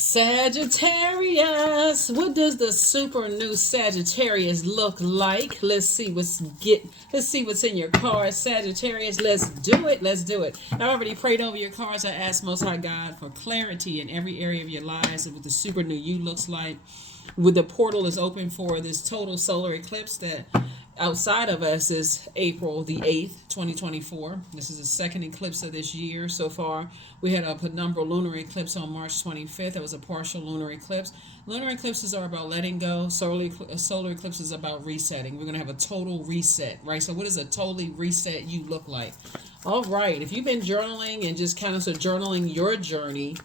Sagittarius, what does the super new Sagittarius look like? Let's see what's in your cards, Sagittarius. Let's do it. Let's do it. I already prayed over your cards. I asked Most High God for clarity in every area of your lives of what the super new you looks like. With the portal is open for this total solar eclipse that outside of us is April the 8th, 2024. This is the second eclipse of this year so far. We had a penumbral lunar eclipse on March 25th. That was a partial lunar eclipse. Lunar eclipses are about letting go. Solar eclipse is about resetting. We're going to have a total reset, right? So what does a totally reset you look like? All right. If you've been journaling and just kind of journaling your journey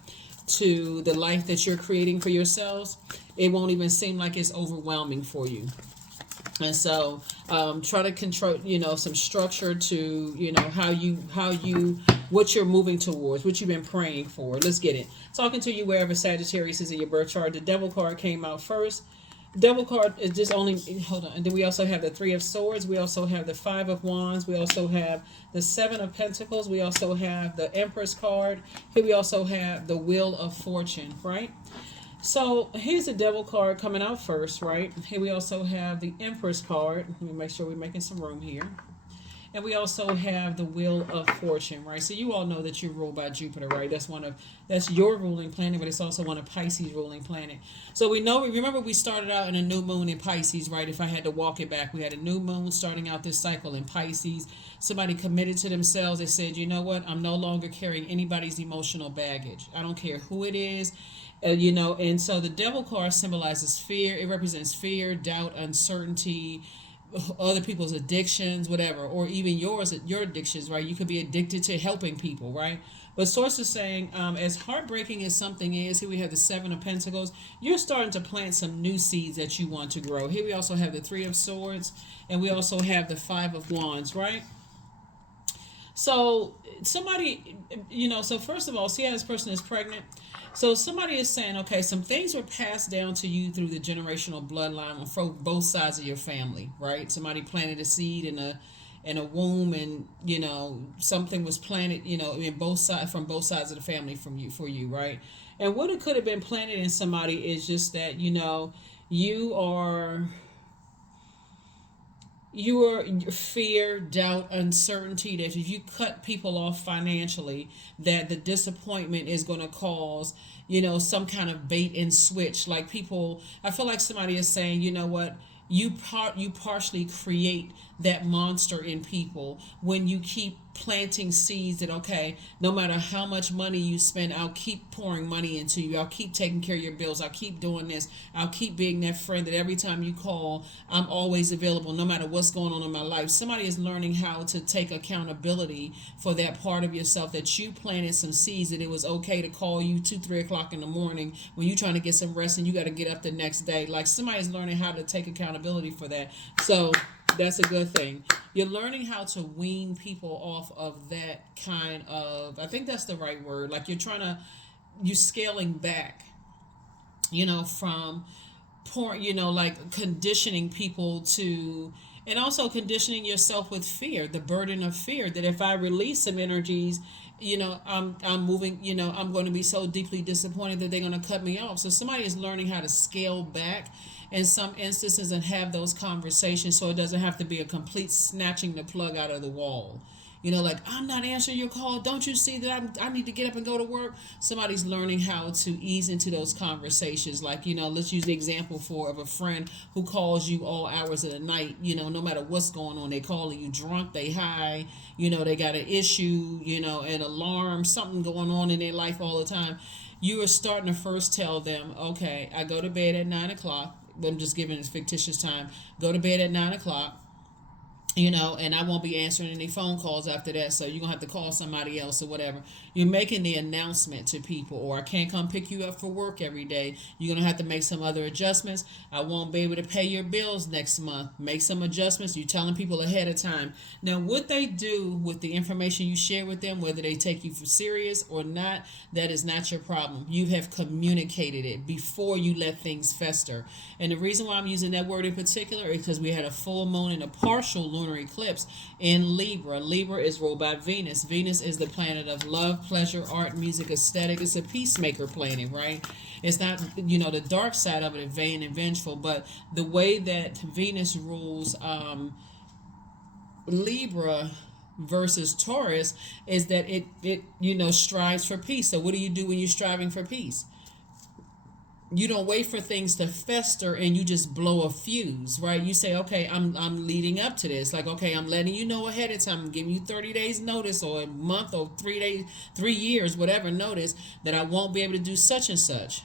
to the life that you're creating for yourselves, it won't even seem like it's overwhelming for you. And so try to control, some structure to, what you're moving towards, what you've been praying for. Let's get it. Talking to you wherever Sagittarius is in your birth chart. The Devil card came out first. Devil card is just only, hold on. And then we also have the Three of Swords. We also have the Five of Wands. We also have the Seven of Pentacles. We also have the Empress card. Here we also have the Wheel of Fortune, right? So here's the Devil card coming out first, right? Here we also have the Empress card. Let me make sure we're making some room here. And we also have the Wheel of Fortune, right? So you all know that you're ruled by Jupiter, right? That's your ruling planet, but it's also one of Pisces' ruling planet. So remember we started out in a new moon in Pisces, right? If I had to walk it back, we had a new moon starting out this cycle in Pisces. Somebody committed to themselves. They said, you know what? I'm no longer carrying anybody's emotional baggage. I don't care who it is. And so the Devil card symbolizes fear. It represents fear, doubt, uncertainty, other people's addictions, whatever, or even your addictions, right? You could be addicted to helping people, right? But Source is saying, as heartbreaking as something is, here we have the Seven of Pentacles. You're starting to plant some new seeds that you want to grow. Here we also have the Three of Swords, and we also have the Five of Wands, right? So somebody, so first of all, see how this person is pregnant. So somebody is saying, okay, some things were passed down to you through the generational bloodline from both sides of your family, right? Somebody planted a seed in a womb, and something was planted, in both sides from both sides of the family for you, right? And what it could have been planted in somebody is just that you are fear, doubt, uncertainty, that if you cut people off financially, that the disappointment is going to cause, some kind of bait and switch. Like people, I feel like somebody is saying, you know what, you partially create that monster in people when you keep planting seeds that, okay, no matter how much money you spend, I'll keep pouring money into you. I'll keep taking care of your bills. I'll keep doing this. I'll keep being that friend that every time you call, I'm always available no matter what's going on in my life. Somebody is learning how to take accountability for that part of yourself that you planted some seeds, that it was okay to call you 2-3 o'clock in the morning when you're trying to get some rest and you got to get up the next day. Like somebody's learning how to take accountability for that. So that's a good thing. You're learning how to wean people off of that kind of, I think that's the right word. Like you're scaling back, from like conditioning people to, and also conditioning yourself with fear, the burden of fear that if I release some energies, I'm moving, I'm going to be so deeply disappointed that they're going to cut me off. So somebody is learning how to scale back in some instances and have those conversations, so it doesn't have to be a complete snatching the plug out of the wall. Like, I'm not answering your call. Don't you see that I need to get up and go to work? Somebody's learning how to ease into those conversations. Like, let's use the example of a friend who calls you all hours of the night, no matter what's going on. They calling you drunk, they high, they got an issue, an alarm, something going on in their life all the time. You are starting to first tell them, okay, I go to bed at 9 o'clock. I'm just giving this fictitious time. Go to bed at 9 o'clock. And I won't be answering any phone calls after that, so you're going to have to call somebody else or whatever. You're making the announcement to people, or I can't come pick you up for work every day. You're going to have to make some other adjustments. I won't be able to pay your bills next month. Make some adjustments. You're telling people ahead of time. Now, what they do with the information you share with them, whether they take you for serious or not, that is not your problem. You have communicated it before you let things fester. And the reason why I'm using that word in particular is because we had a full moon and a partial lunar lunar eclipse in Libra. Libra is ruled by Venus. Venus is the planet of love, pleasure, art, music, aesthetic. It's a peacemaker planet, right? It's not, the dark side of it, vain and vengeful, but the way that Venus rules Libra versus Taurus is that it strives for peace. So what do you do when you're striving for peace? You don't wait for things to fester and you just blow a fuse, right? You say, okay, I'm leading up to this. Like, okay, I'm letting you know ahead of time. I'm giving you 30 days notice, or a month, or 3 years, whatever notice, that I won't be able to do such and such.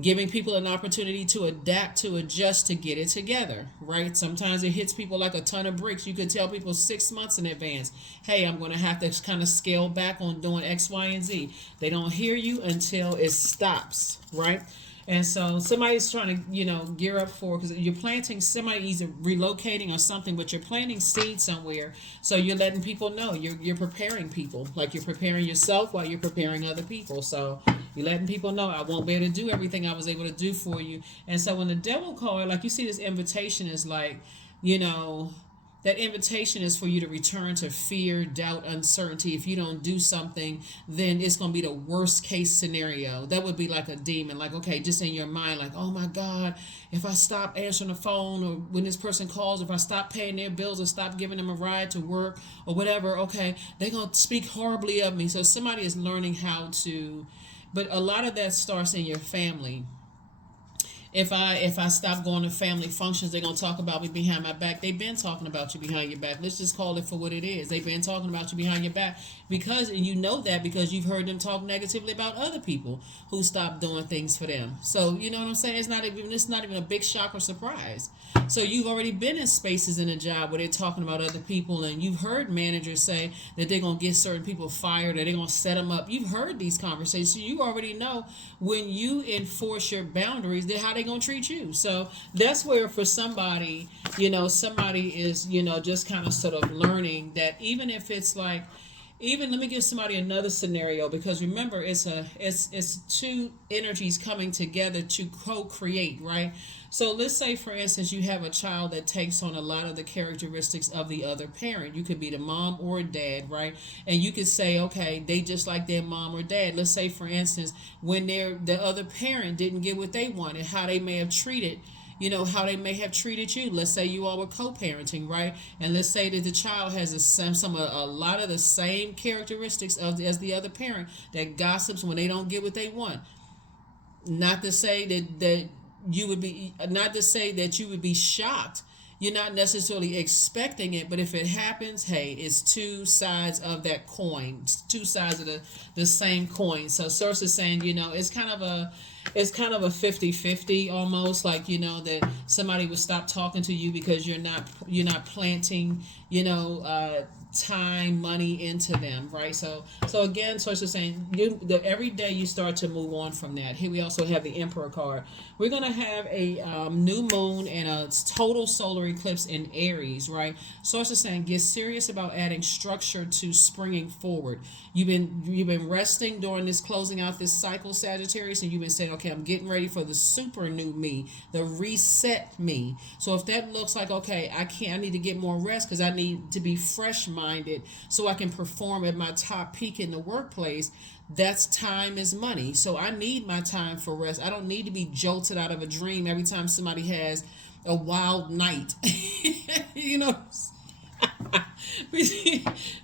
Giving people an opportunity to adapt, to adjust, to get it together, right? Sometimes it hits people like a ton of bricks. You could tell people 6 months in advance, hey, I'm going to have to kind of scale back on doing X, Y, and Z. They don't hear you until it stops, right? And so somebody's trying to, gear up for, because you're planting, somebody either relocating or something, but you're planting seed somewhere. So you're letting people know, you're preparing people, like you're preparing yourself while you're preparing other people. So you're letting people know, I won't be able to do everything I was able to do for you. And so when the devil card, like you see this invitation is like, that invitation is for you to return to fear, doubt, uncertainty. If you don't do something, then it's going to be the worst case scenario. That would be like a demon. Like, okay, just in your mind, like, oh my God, if I stop answering the phone, or when this person calls, if I stop paying their bills or stop giving them a ride to work or whatever, okay, they're going to speak horribly of me. So somebody is learning how to, but a lot of that starts in your family. If I stop going to family functions, they're going to talk about me behind my back. They've been talking about you behind your back. Let's just call it for what it is. They've been talking about you behind your back because, and you know that because you've heard them talk negatively about other people who stopped doing things for them. So, you know what I'm saying? It's not even a big shock or surprise. So you've already been in spaces in a job where they're talking about other people, and you've heard managers say that they're going to get certain people fired, or they're going to set them up. You've heard these conversations. You already know when you enforce your boundaries, how they going to treat you. So that's where for somebody, somebody is, just kind of sort of learning that even if it's like, even let me give somebody another scenario, because remember it's two energies coming together to co-create, right? So let's say, for instance, you have a child that takes on a lot of the characteristics of the other parent. You could be the mom or dad, right? And you could say, okay, they just like their mom or dad. Let's say, for instance, when the other parent didn't get what they wanted, how they may have treated how they may have treated you. Let's say you all were co-parenting, right? And let's say that the child has a lot of the same characteristics as the other parent, that gossips when they don't get what they want. Not to say that you would be shocked. You're not necessarily expecting it, but if it happens, hey, it's two sides of that coin. It's two sides of the same coin. So source is saying, it's kind of a 50-50 almost, like, that somebody would stop talking to you because you're not planting, time, money into them, right? So again, source is saying every day you start to move on from that. Here we also have the Emperor card. We're going to have a new moon and a total solar eclipse in Aries, right? Source is saying get serious about adding structure to springing forward. You've been resting during this, closing out this cycle, Sagittarius, and you've been saying, okay, I'm getting ready for the super new me, the reset me. So if that looks like, okay, I need to get more rest because I need to be fresh minded so I can perform at my top peak in the workplace, that's time is money. So I need my time for rest. I don't need to be jolted out of a dream every time somebody has a wild night.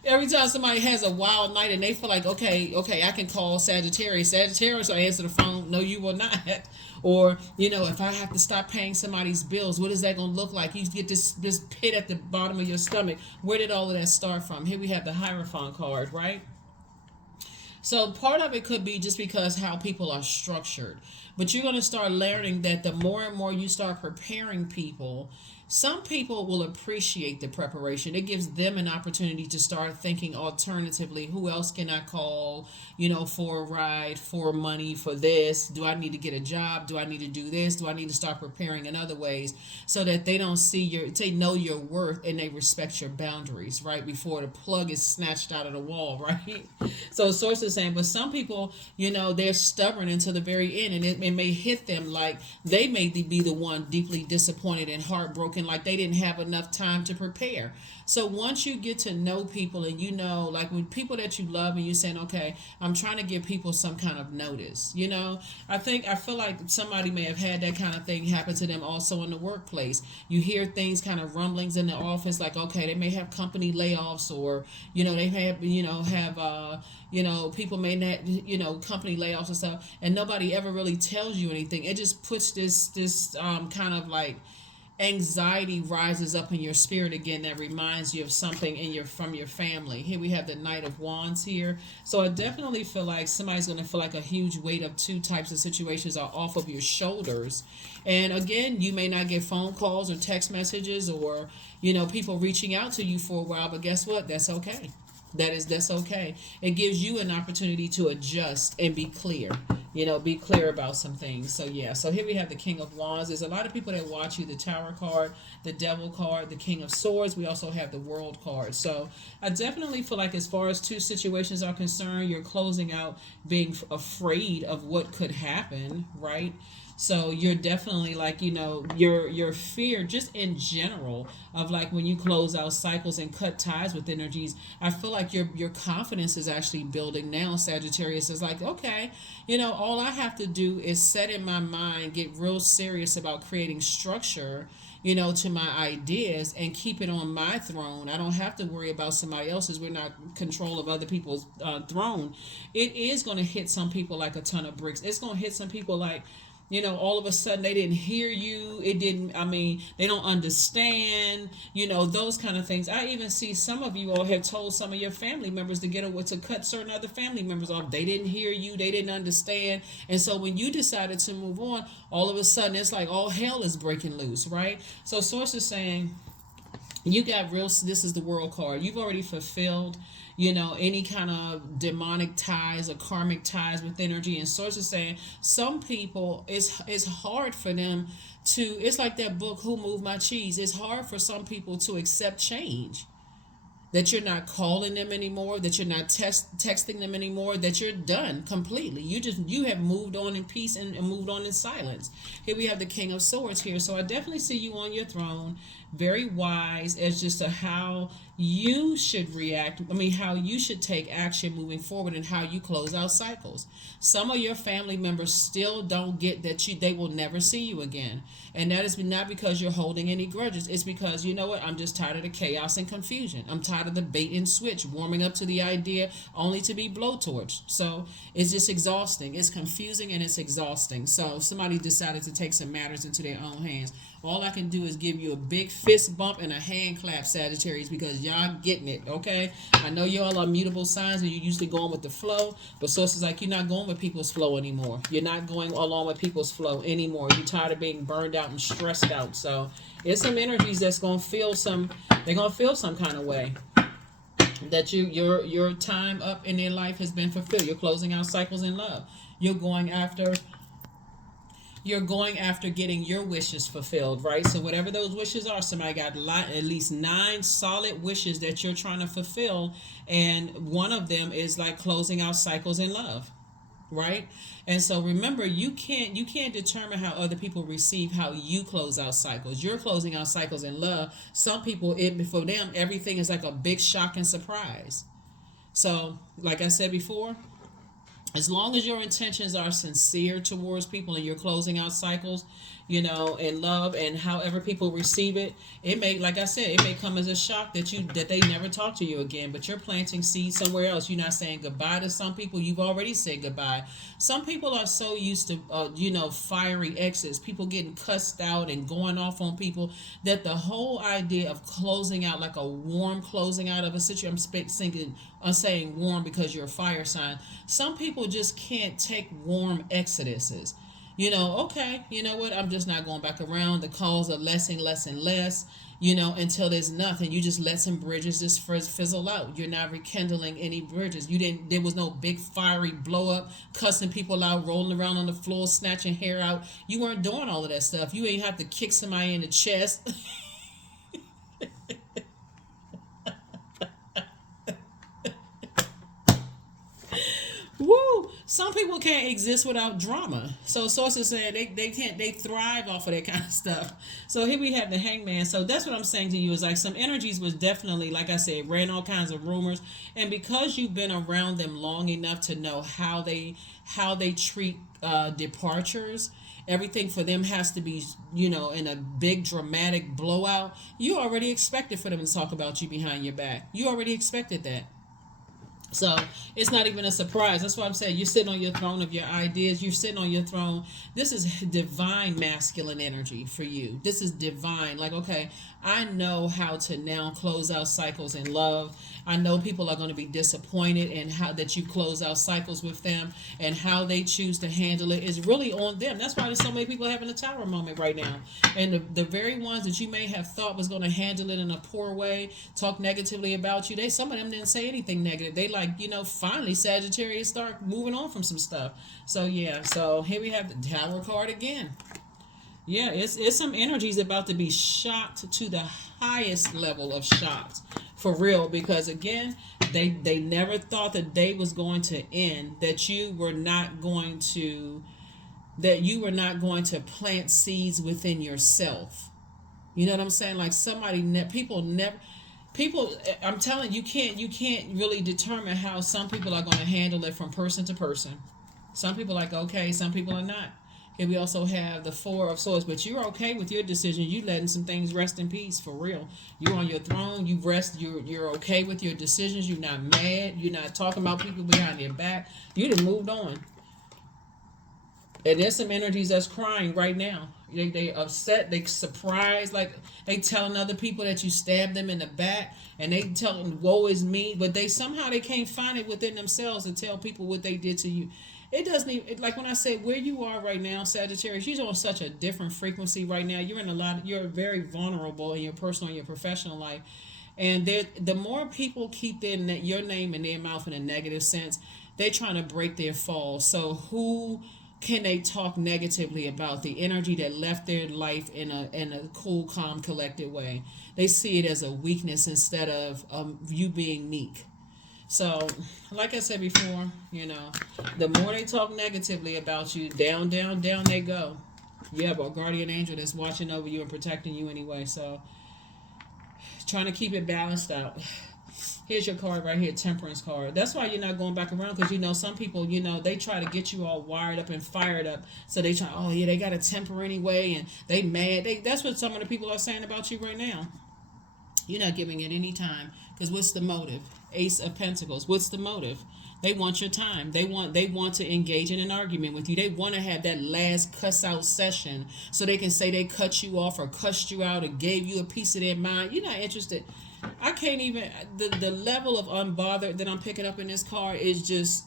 Every time somebody has a wild night and they feel like, okay, I can call Sagittarius will answer the phone. No, you will not. Or, if I have to stop paying somebody's bills, what is that going to look like? You get this pit at the bottom of your stomach. Where did all of that start from? Here we have the Hierophant card, right? So part of it could be just because how people are structured. But you're going to start learning that the more and more you start preparing people, some people will appreciate the preparation. It gives them an opportunity to start thinking alternatively. Who else can I call, for a ride, for money, for this? Do I need to get a job? Do I need to do this? Do I need to start preparing in other ways so that they don't they know your worth and they respect your boundaries, right? Before the plug is snatched out of the wall, right? So source is saying, but some people, they're stubborn until the very end, and it may hit them like they may be the one deeply disappointed and heartbroken looking like they didn't have enough time to prepare. So once you get to know people and you know, like when people that you love and you're saying, okay, I'm trying to give people some kind of notice, you know, I feel like somebody may have had that kind of thing happen to them also in the workplace. You hear things kind of rumblings in the office, like, okay, they may have company layoffs, or, you know, they have, you know, people may not, you know, company layoffs and stuff, and nobody ever really tells you anything. It just puts this kind of like anxiety rises up in your spirit again, that reminds you of something in your from your family. Here we have the Knight of Wands here. So I definitely feel like somebody's going to feel like a huge weight of two types of situations are off of your shoulders. And again, you may not get phone calls or text messages or, you know, people reaching out to you for a while, but guess what? That's okay. That's okay. It gives you an opportunity to adjust and be clear. You know, be clear about some things. So yeah, so here we have the King of Wands. There's a lot of people that watch you, the Tower card, the Devil card, the King of Swords. We also have the World card. So I definitely feel like as far as two situations are concerned, you're closing out being afraid of what could happen, right? So you're definitely like, you know, your fear just in general of like when you close out cycles and cut ties with energies, I feel like your confidence is actually building now. Sagittarius is like, okay, you know, all I have to do is set in my mind, get real serious about creating structure, you know, to my ideas and keep it on my throne. I don't have to worry about somebody else's. We're not in control of other people's throne. It is going to hit some people like a ton of bricks. It's going to hit some people like, you know, all of a sudden they didn't hear you. It didn't, I mean, they don't understand, you know, those kind of things. I even see some of you all have told some of your family members to get away, to cut certain other family members off. They didn't hear you. They didn't understand. And so when you decided to move on, all of a sudden it's like all hell is breaking loose, right? So Source is saying, you got real, this is the World card. You've already fulfilled, you know, any kind of demonic ties or karmic ties with energy. And Source is saying some people, it's hard for them to, it's like that book, Who Moved My Cheese. It's hard for some people to accept change, that you're not calling them anymore, that you're not texting them anymore, that you're done completely. You have moved on in peace and moved on in silence. Here we have the King of Swords here. So I definitely see you on your throne, very wise as just to how you should react. I mean, how you should take action moving forward and how you close out cycles. Some of your family members still don't get that they will never see you again. And that is not because you're holding any grudges. It's because, you know what, I'm just tired of the chaos and confusion. I'm tired of the bait and switch, warming up to the idea only to be blowtorched. So it's just exhausting. It's confusing and it's exhausting. So somebody decided to take some matters into their own hands. All I can do is give you a big fist bump and a hand clap, Sagittarius, because y'all getting it, okay? I know y'all are mutable signs and you're usually going with the flow, but Source is like, you're not going with people's flow anymore. You're not going along with people's flow anymore. You're tired of being burned out and stressed out. So it's some energies that's going to feel they're going to feel some kind of way. That your time up in their life has been fulfilled. You're closing out cycles in love. You're going after getting your wishes fulfilled, right? So whatever those wishes are, somebody got at least 9 solid wishes that you're trying to fulfill, and one of them is like closing out cycles in love, right? And so remember, you can't determine how other people receive how you close out cycles. You're closing out cycles in love. Some people, for them, everything is like a big shock and surprise. So like I said before, as long as your intentions are sincere towards people and you're closing out cycles, you know, in love, and however people receive it, it may, like I said, it may come as a shock that they never talk to you again, but you're planting seeds somewhere else. You're not saying goodbye to some people. You've already said goodbye. Some people are so used to, fiery exits, people getting cussed out and going off on people, that the whole idea of closing out, like a warm closing out of a situation, I'm saying warm because you're a fire sign. Some people just can't take warm exoduses. Okay, you know what? I'm just not going back around. The calls are less and less and less, until there's nothing. You just let some bridges just fizzle out. You're not rekindling any bridges. There was no big fiery blow up, cussing people out, rolling around on the floor, snatching hair out. You weren't doing all of that stuff. You ain't have to kick somebody in the chest. Woo! some people can't exist without drama. So sources saying they can't, they thrive off of that kind of stuff. So here we have the Hangman. So that's what I'm saying to you is like some energies was definitely, like I said, ran all kinds of rumors, and because you've been around them long enough to know how they treat departures. Everything for them has to be, in a big dramatic blowout. You already expected for them to talk about you behind your back. You already expected that. So it's not even a surprise. That's why I'm saying you're sitting on your throne of your ideas. You're sitting on your throne. This is divine masculine energy for you. This is divine. Like, okay, I know how to now close out cycles in love. I know people are going to be disappointed in how that you close out cycles with them, and how they choose to handle it is really on them. That's why there's so many people having a tower moment right now. And the very ones that you may have thought was going to handle it in a poor way, talk negatively about you, some of them didn't say anything negative. They finally Sagittarius start moving on from some stuff. So yeah, so here we have the Tower card again. Yeah, it's some energies about to be shocked to the highest level of shocked. For real, because again, they never thought the day was going to end, that you were not going to plant seeds within yourself. You know what I'm saying? Like people, I'm telling you, you can't really determine how some people are going to handle it from person to person. Some people are like, okay, some people are not. And we also have the Four of Swords, but you're okay with your decision. You letting some things rest in peace, for real. You're on your throne. You rest. You're okay with your decisions. You're not mad. You're not talking about people behind their back. You done moved on. And there's some energies that's crying right now. They upset. They surprised. Like they telling other people that you stabbed them in the back, and they telling woe is me. But they can't find it within themselves to tell people what they did to you. It doesn't even, like when I say where you are right now, Sagittarius, you're on such a different frequency right now. You're very vulnerable in your personal and your professional life. And the more people keep your name in their mouth in a negative sense, they're trying to break their fall. So who can they talk negatively about? The energy that left their life in a cool, calm, collected way. They see it as a weakness instead of you being meek. So, like I said before, the more they talk negatively about you, down, down, down they go. You have a guardian angel that's watching over you and protecting you anyway. So, trying to keep it balanced out. Here's your card right here, Temperance card. That's why you're not going back around, because some people, they try to get you all wired up and fired up. So they try, oh yeah, they got a temper anyway, and they mad. That's what some of the people are saying about you right now. You're not giving it any time, because what's the motive? Ace of Pentacles. What's the motive? They want your time. They want to engage in an argument with you. They want to have that last cuss out session so they can say they cut you off or cussed you out or gave you a piece of their mind. You're not interested. I can't even, the level of unbothered that I'm picking up in this card is just,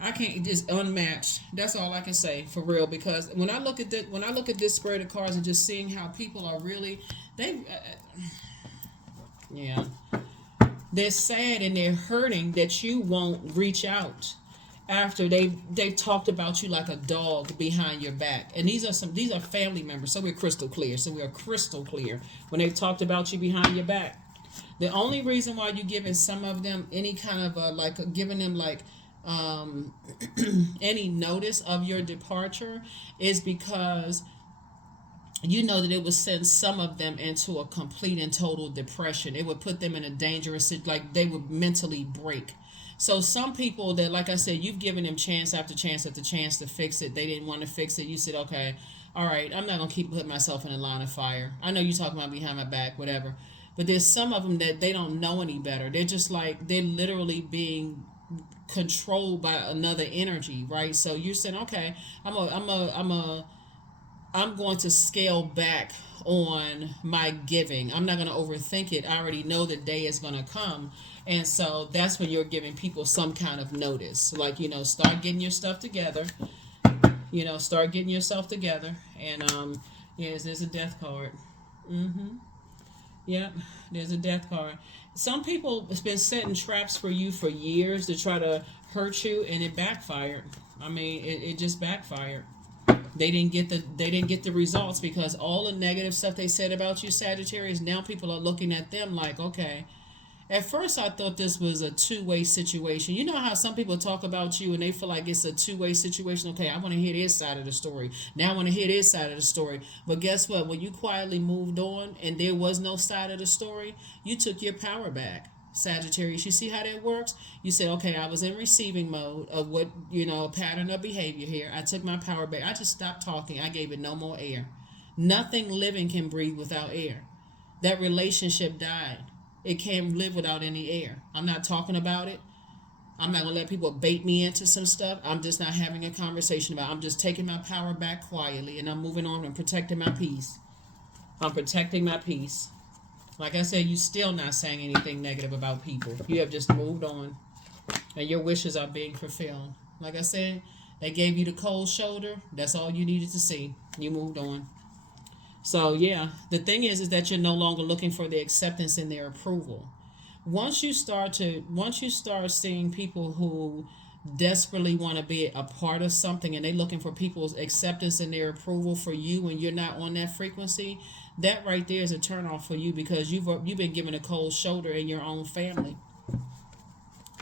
I can't, just unmatched. That's all I can say, for real, because when I look at this spread of cards and just seeing how people are really, yeah, they're sad and they're hurting that you won't reach out after they talked about you like a dog behind your back. And these are family members, so we're crystal clear. When they talked about you behind your back. The only reason why you're giving some of them any kind of giving them any notice of your departure is because you know that it would send some of them into a complete and total depression. It would put them in a dangerous, like they would mentally break. So some people that, like I said, you've given them chance after chance after chance to fix it. They didn't want to fix it. You said, okay, all right, I'm not going to keep putting myself in a line of fire. I know you're talking about behind my back, whatever. But there's some of them that they don't know any better. They're just they're literally being controlled by another energy, right? So you're saying, okay, I'm going to scale back on my giving. I'm not going to overthink it. I already know the day is going to come. And so that's when you're giving people some kind of notice. Like, start getting your stuff together. Start getting yourself together. And, yes, there's a death card. Yep, there's a death card. Some people have been setting traps for you for years to try to hurt you, and it backfired. I mean, it just backfired. They didn't get the results because all the negative stuff they said about you, Sagittarius, now people are looking at them like, okay, At first, I thought this was a two-way situation. You know how some people talk about you and they feel like it's a two-way situation? Okay, I want to hear this side of the story. Now I want to hear this side of the story. But guess what? When you quietly moved on and there was no side of the story, you took your power back. Sagittarius, you see how that works? You said, okay, I was in receiving mode of what, a pattern of behavior here. I took my power back. I just stopped talking. I gave it no more air. Nothing living can breathe without air. That relationship died. It can't live without any air. I'm not talking about it. I'm not going to let people bait me into some stuff. I'm just not having a conversation about it. I'm just taking my power back quietly and I'm moving on and protecting my peace. I'm protecting my peace. Like I said, you still not saying anything negative about people. You have just moved on and your wishes are being fulfilled. Like I said, they gave you the cold shoulder. That's all you needed to see. You moved on. So yeah, the thing is that you're no longer looking for the acceptance and their approval. Once you start seeing people who desperately want to be a part of something and they're looking for people's acceptance and their approval for you and you're not on that frequency, that right there is a turnoff for you because you've been given a cold shoulder in your own family.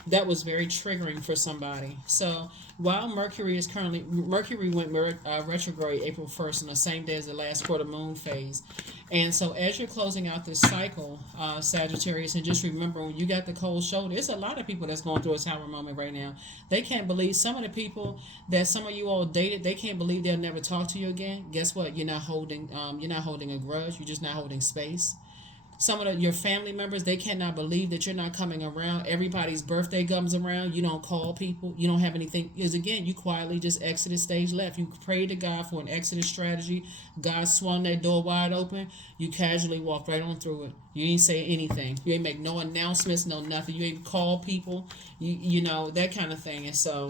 That was very triggering for somebody. So while Mercury went retrograde April 1st on the same day as the last quarter moon phase. And so as you're closing out this cycle, Sagittarius, and just remember when you got the cold shoulder, it's a lot of people that's going through a tower moment right now. They can't believe some of the people that some of you all dated, they can't believe they'll never talk to you again. Guess what? You're not holding a grudge. You're just not holding space. Some of your family members, they cannot believe that you're not coming around. Everybody's birthday comes around. You don't call people. You don't have anything. Because again, you quietly just exited stage left. You prayed to God for an exit strategy. God swung that door wide open. You casually walked right on through it. You ain't say anything. You ain't make no announcements, no nothing. You ain't call people. You know, that kind of thing. And so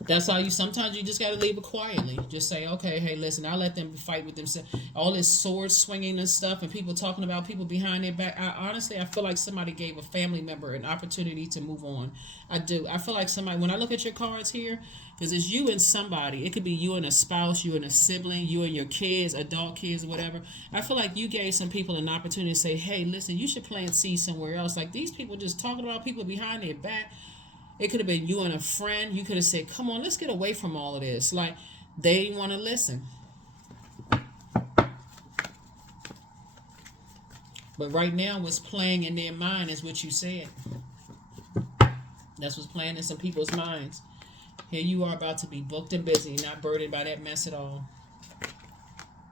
that's how sometimes you just got to leave it quietly. Just say, okay, hey, listen, I'll let them fight with themselves. All this sword swinging and stuff and people talking about people behind their back. I feel like somebody gave a family member an opportunity to move on. I do. I feel like somebody, when I look at your cards here, because it's you and somebody. It could be you and a spouse, you and a sibling, you and your kids, adult kids, or whatever. I feel like you gave some people an opportunity to say, hey, listen, you should plant seeds somewhere else. Like these people just talking about people behind their back. It could have been you and a friend. You could have said, come on, let's get away from all of this. Like, they didn't want to listen. But right now, what's playing in their mind is what you said. That's what's playing in some people's minds. Here you are about to be booked and busy, not burdened by that mess at all.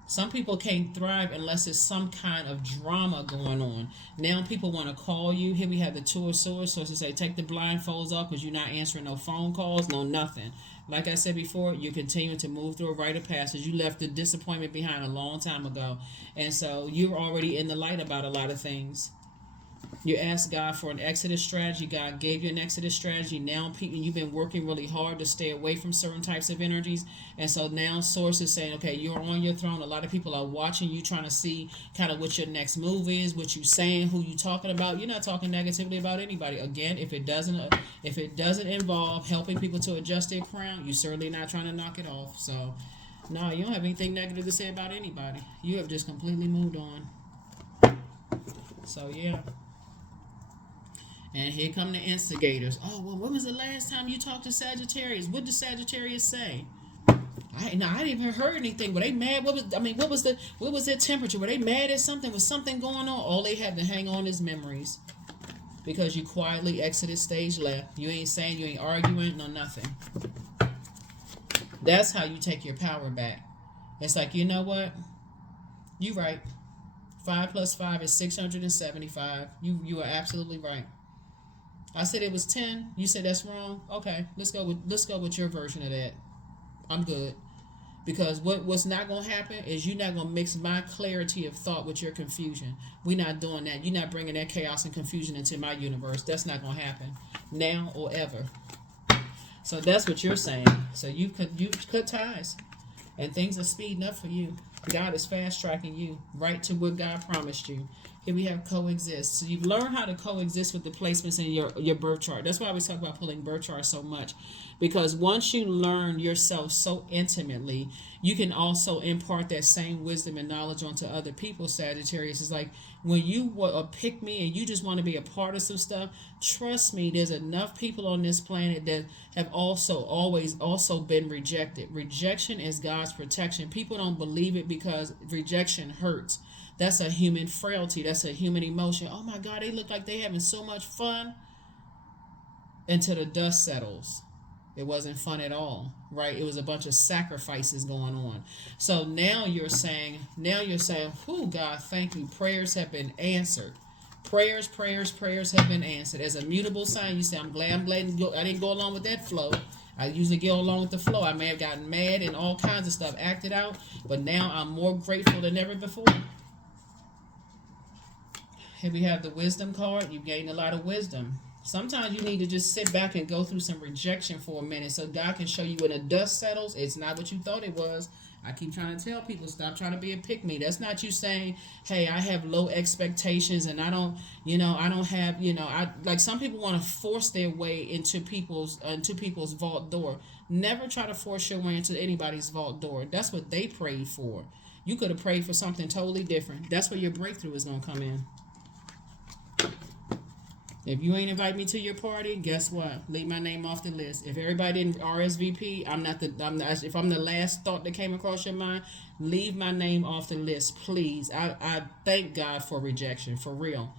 Some people can't thrive unless there's some kind of drama going on. Now people want to call you. Here we have the Two of Swords. So to say, take the blindfolds off because you're not answering no phone calls, no nothing. Like I said before, you're continuing to move through a rite of passage. You left the disappointment behind a long time ago. And so you're already in the light about a lot of things. You asked God for an exodus strategy. God gave you an exodus strategy. Now you've been working really hard to stay away from certain types of energies. And so now Source is saying, okay, you're on your throne. A lot of people are watching you, trying to see kind of what your next move is, what you're saying, who you're talking about. You're not talking negatively about anybody. Again, if it doesn't involve helping people to adjust their crown, you're certainly not trying to knock it off. So, no, you don't have anything negative to say about anybody. You have just completely moved on. So, yeah. And here come the instigators. Oh, well, when was the last time you talked to Sagittarius? What did Sagittarius say? I didn't even heard anything. Were they mad? What was their temperature? Were they mad at something? Was something going on? All they had to hang on is memories. Because you quietly exited stage left. You ain't saying, you ain't arguing, no nothing. That's how you take your power back. It's like, you know what? You right. 5 plus 5 is 675. You are absolutely right. I said it was 10. You said that's wrong. Okay, let's go with your version of that. I'm good. Because what's not going to happen is you're not going to mix my clarity of thought with your confusion. We're not doing that. You're not bringing that chaos and confusion into my universe. That's not going to happen now or ever. So that's what you're saying. So you cut ties, and things are speeding up for you. God is fast tracking you right to what God promised you. Here we have coexist. So you've learned how to coexist with the placements in your birth chart. That's why we talk about pulling birth charts so much. Because once you learn yourself so intimately, you can also impart that same wisdom and knowledge onto other people, Sagittarius. It's like when you pick me and you just want to be a part of some stuff, trust me, there's enough people on this planet that have always been rejected. Rejection is God's protection. People don't believe it because rejection hurts. That's a human frailty. That's a human emotion. Oh my God, they look like they having so much fun until the dust settles. It wasn't fun at all, right? It was a bunch of sacrifices going on. So now you're saying, "Who, God, thank you. Prayers have been answered. Prayers have been answered." As a mutable sign, you say, I'm glad I didn't go along with that flow. I usually go along with the flow. I may have gotten mad and all kinds of stuff acted out, but now I'm more grateful than ever before. Here we have the wisdom card. You've gained a lot of wisdom. Sometimes you need to just sit back and go through some rejection for a minute so God can show you when the dust settles, it's not what you thought it was. I keep trying to tell people, stop trying to be a pick-me. That's not you saying, hey, I have low expectations and I don't have, like some people want to force their way into people's vault door. Never try to force your way into anybody's vault door. That's what they prayed for. You could have prayed for something totally different. That's where your breakthrough is going to come in. If you ain't invite me to your party, guess what? Leave my name off the list. If everybody didn't RSVP, if I'm the last thought that came across your mind, leave my name off the list, please. I thank God for rejection, for real.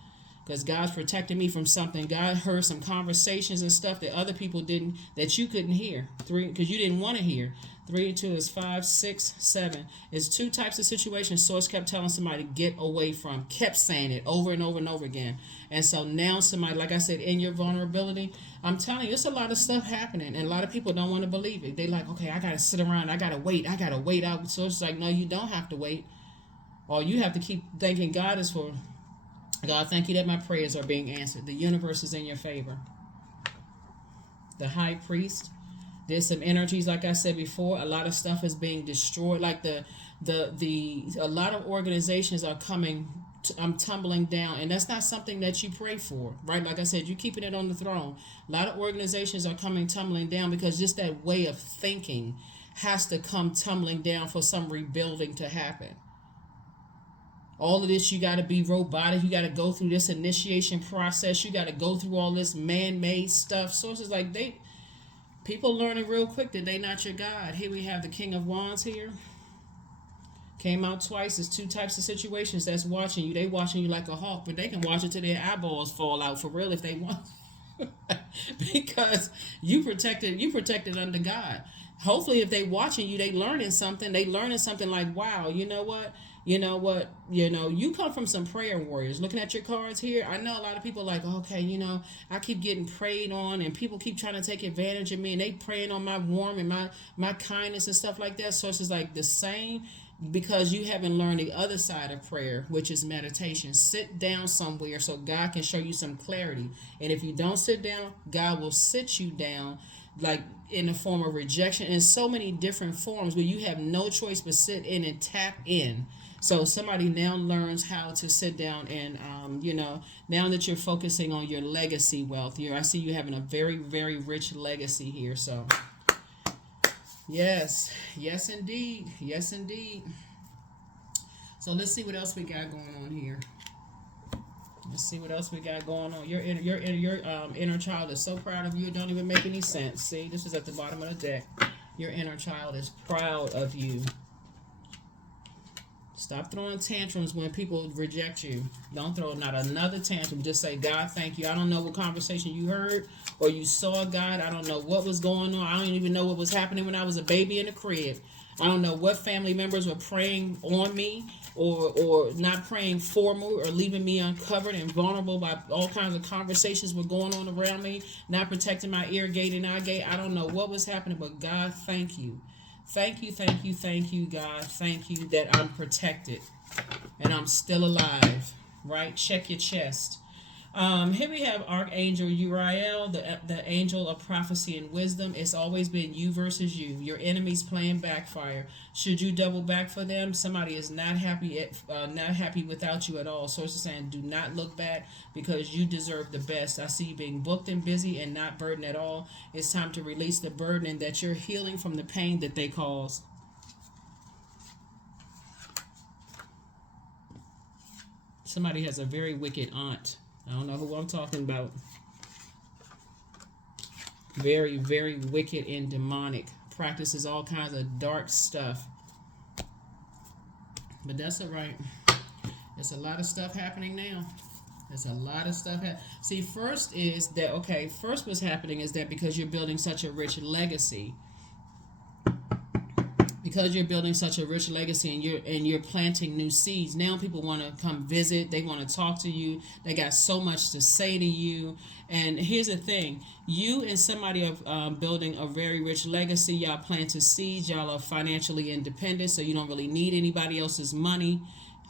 Because God's protecting me from something. God heard some conversations and stuff that other people didn't, that you couldn't hear. Because you didn't want to hear. 3 and 2 is 5, 6, 7. It's two types of situations Source kept telling somebody to get away from. Kept saying it over and over and over again. And so now somebody, like I said, in your vulnerability, I'm telling you, there's a lot of stuff happening. And a lot of people don't want to believe it. They like, okay, I got to sit around. I got to wait out. So it's like, no, you don't have to wait. All you have to keep thanking God is for, God, thank you that my prayers are being answered. The universe is in your favor. The high priest. There's some energies, like I said before, a lot of stuff is being destroyed. Like a lot of organizations are tumbling down, and that's not something that you pray for, right? Like I said, you're keeping it on the throne. A lot of organizations are tumbling down because just that way of thinking has to come tumbling down for some rebuilding to happen. All of this, you got to be robotic. You got to go through this initiation process. You got to go through all this man-made stuff. Sources like people learning real quick that they not your God. Here we have the King of Wands here. Came out twice. There's two types of situations that's watching you. They watching you like a hawk, but they can watch it till their eyeballs fall out for real if they want. Because you protected under God. Hopefully if they watching you, they learning something. They learning something like, wow, you know what? You come from some prayer warriors. Looking at your cards here, I know a lot of people like, okay, I keep getting prayed on and people keep trying to take advantage of me and they praying on my warmth and my kindness and stuff like that. So it's just like the same, because you haven't learned the other side of prayer, which is meditation. Sit down somewhere so God can show you some clarity. And if you don't sit down, God will sit you down, like in the form of rejection, in so many different forms where you have no choice but sit in and tap in. So somebody now learns how to sit down and, now that you're focusing on your legacy wealth, I see you having a very, very rich legacy here. So, yes, indeed. Yes, indeed. So let's see what else we got going on here. Your inner child is so proud of you, it don't even make any sense. See, this is at the bottom of the deck. Your inner child is proud of you. Stop throwing tantrums when people reject you. Don't throw not another tantrum. Just say, God, thank you. I don't know what conversation you heard or you saw, God. I don't know what was going on. I don't even know what was happening when I was a baby in the crib. I don't know what family members were praying on me or not praying for me or leaving me uncovered and vulnerable by all kinds of conversations were going on around me, not protecting my ear gate and eye gate. I don't know what was happening, but God, thank you. Thank you, God. Thank you that I'm protected and I'm still alive, right? Check your chest. Here we have Archangel Uriel, the angel of prophecy and wisdom. It's always been you versus you. Your enemy's playing backfire. Should you double back for them? Somebody is not happy without you at all. Sources saying, do not look back because you deserve the best. I see you being booked and busy and not burdened at all. It's time to release the burden and that you're healing from the pain that they caused. Somebody has a very wicked aunt. I don't know who I'm talking about. Very, very wicked and demonic. Practices all kinds of dark stuff. But that's all right. There's a lot of stuff happening now. There's a lot of stuff. See, first what's happening is that because you're building such a rich legacy, and you're planting new seeds, now people want to come visit. They want to talk to you. They got so much to say to you. And here's the thing, you and somebody are building a very rich legacy. Y'all planted seeds. Y'all are financially independent, so you don't really need anybody else's money.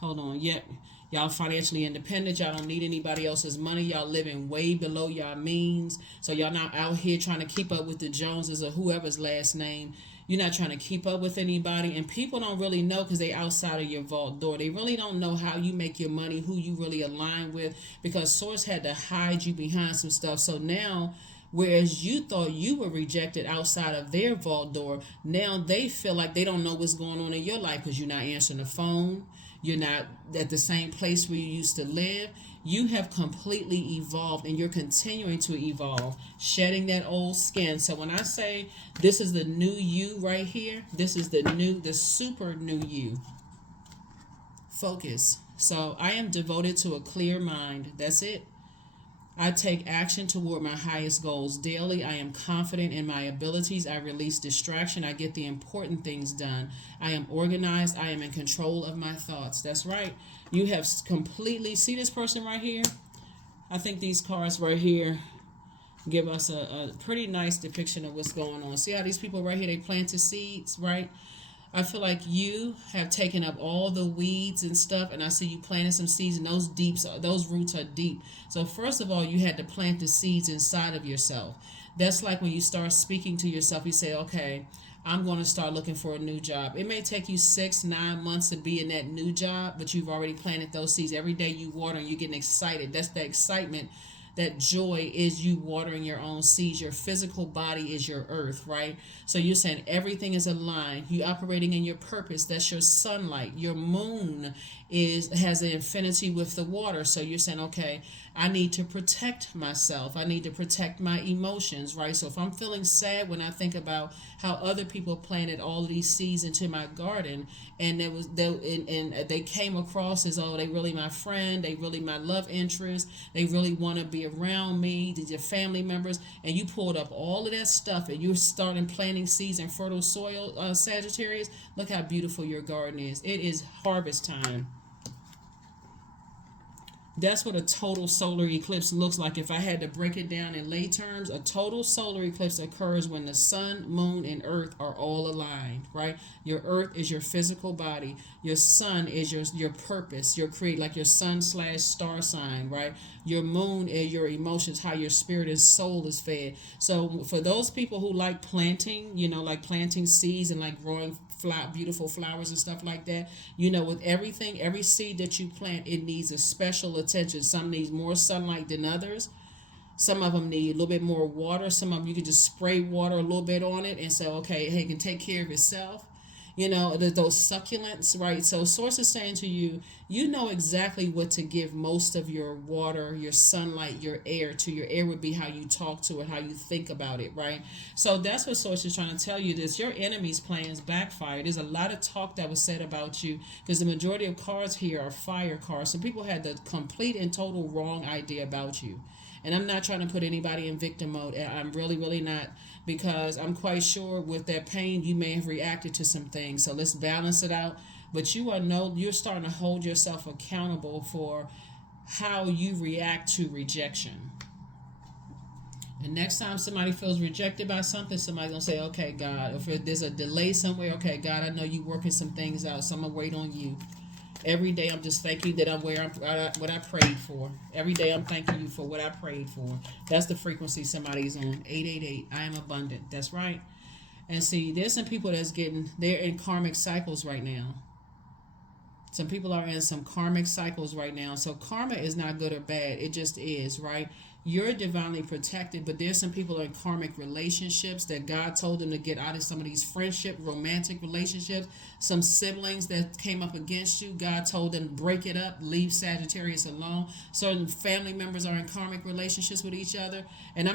Hold on. Yep. Y'all financially independent. Y'all don't need anybody else's money. Y'all living way below y'all means. So y'all not out here trying to keep up with the Joneses or whoever's last name. You're not trying to keep up with anybody, and people don't really know because they outside of your vault door. They really don't know how you make your money, who you really align with, because Source had to hide you behind some stuff. So now, whereas you thought you were rejected outside of their vault door, now they feel like they don't know what's going on in your life because you're not answering the phone. You're not at the same place where you used to live. You have completely evolved and you're continuing to evolve, shedding that old skin. So when I say this is the new you right here, this is the super new you. Focus. So I am devoted to a clear mind. That's it. I take action toward my highest goals daily. I am confident in my abilities. I release distraction. I get the important things done. I am organized. I am in control of my thoughts. That's right. You have completely, see this person right here? I think these cards right here give us a pretty nice depiction of what's going on. See how these people right here, they planted seeds, right? I feel like you have taken up all the weeds and stuff, and I see you planting some seeds, and those roots are deep. So first of all, you had to plant the seeds inside of yourself. That's like when you start speaking to yourself, you say, okay, I'm going to start looking for a new job. It may take you 6-9 months to be in that new job, but you've already planted those seeds. Every day you water and you're getting excited. That's the excitement. That joy is you watering your own seeds. Your physical body is your earth, right? So you're saying everything is aligned. You operating in your purpose. That's your sunlight. Your moon has an infinity with the water. So you're saying, okay, I need to protect myself. I need to protect my emotions, right? So if I'm feeling sad when I think about how other people planted all of these seeds into my garden, and they came across as, oh, they really my friend, they really my love interest, they really want to be around me, these are family members, and you pulled up all of that stuff and you're starting planting seeds in fertile soil, Sagittarius. Look how beautiful your garden is. It is harvest time. That's what a total solar eclipse looks like. If I had to break it down in lay terms, a total solar eclipse occurs when the sun, moon, and earth are all aligned, right? Your earth is your physical body. Your sun is your purpose, your create, like your sun/star sign, right? Your moon is your emotions, how your spirit and soul is fed. So for those people who like planting, like planting seeds and like growing beautiful flowers and stuff like that, with everything, every seed that you plant, it needs a special attention. Some need more sunlight than others. Some of them need a little bit more water. Some of them you can just spray water a little bit on it and say, okay, hey, it can take care of itself. Those succulents, right? So Source is saying to you, you know exactly what to give most of your water, your sunlight, your air to. Your air would be how you talk to it, how you think about it, right? So that's what Source is trying to tell you, this your enemy's plans backfired. There's a lot of talk that was said about you because the majority of cards here are fire cards. So people had the complete and total wrong idea about you. And I'm not trying to put anybody in victim mode. I'm really, really not, because I'm quite sure with that pain, you may have reacted to some things. So let's balance it out. But you're starting to hold yourself accountable for how you react to rejection. And next time somebody feels rejected by something, somebody's going to say, okay, God, if there's a delay somewhere, okay, God, I know you working some things out, so I'm going to wait on you. Every day I'm just thanking you that I'm where what I prayed for. Every day I'm thanking you for what I prayed for. That's the frequency somebody's on. 888. I am abundant. That's right. And see, there's some people they're in karmic cycles right now. Some people are in some karmic cycles right now. So karma is not good or bad. It just is, right? You're divinely protected, but there's some people in karmic relationships that God told them to get out of some of these friendship, romantic relationships. Some siblings that came up against you, God told them break it up, leave Sagittarius alone. Certain family members are in karmic relationships with each other. And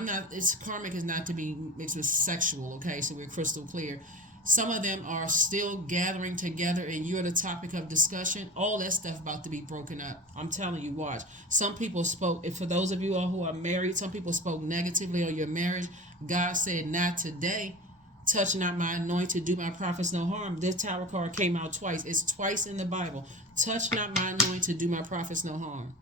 karmic is not to be mixed with sexual, okay? So we're crystal clear. Some of them are still gathering together and you're the topic of discussion. All that stuff about to be broken up. I'm telling you, watch. Some people spoke, for those of you all who are married, some people spoke negatively on your marriage. God said, not today. Touch not my anointed, do my prophets no harm. This tower card came out twice. It's twice in the Bible. Touch not my anointed, do my prophets no harm.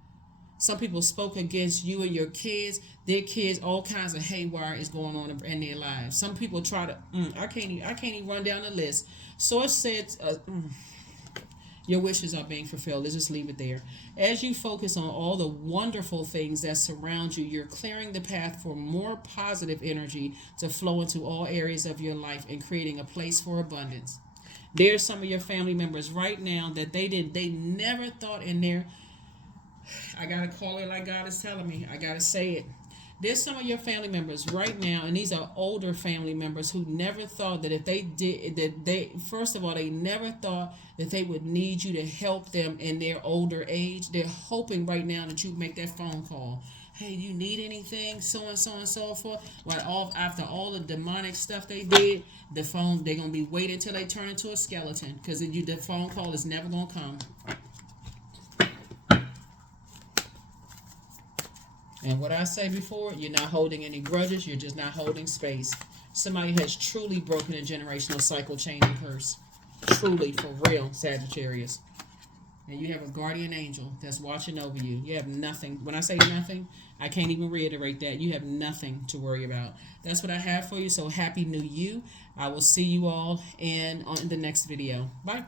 Some people spoke against you and your kids. Their kids, all kinds of haywire is going on in their lives. Some people try to. I can't even run down the list. Source said, your wishes are being fulfilled. Let's just leave it there. As you focus on all the wonderful things that surround you, you're clearing the path for more positive energy to flow into all areas of your life and creating a place for abundance. There's some of your family members right now that they never thought in their. I gotta call it like God is telling me. I gotta say it. There's some of your family members right now, and these are older family members who never thought that if they did that first of all, they never thought that they would need you to help them in their older age. They're hoping right now that you make that phone call. Hey, you need anything? So and so and so forth. Well, after all the demonic stuff they did, they're gonna be waiting until they turn into a skeleton because the phone call is never gonna come. And what I say before, you're not holding any grudges. You're just not holding space. Somebody has truly broken a generational cycle, chain, and curse. Truly, for real, Sagittarius. And you have a guardian angel that's watching over you. You have nothing. When I say nothing, I can't even reiterate that. You have nothing to worry about. That's what I have for you. So happy new you. I will see you all in the next video. Bye.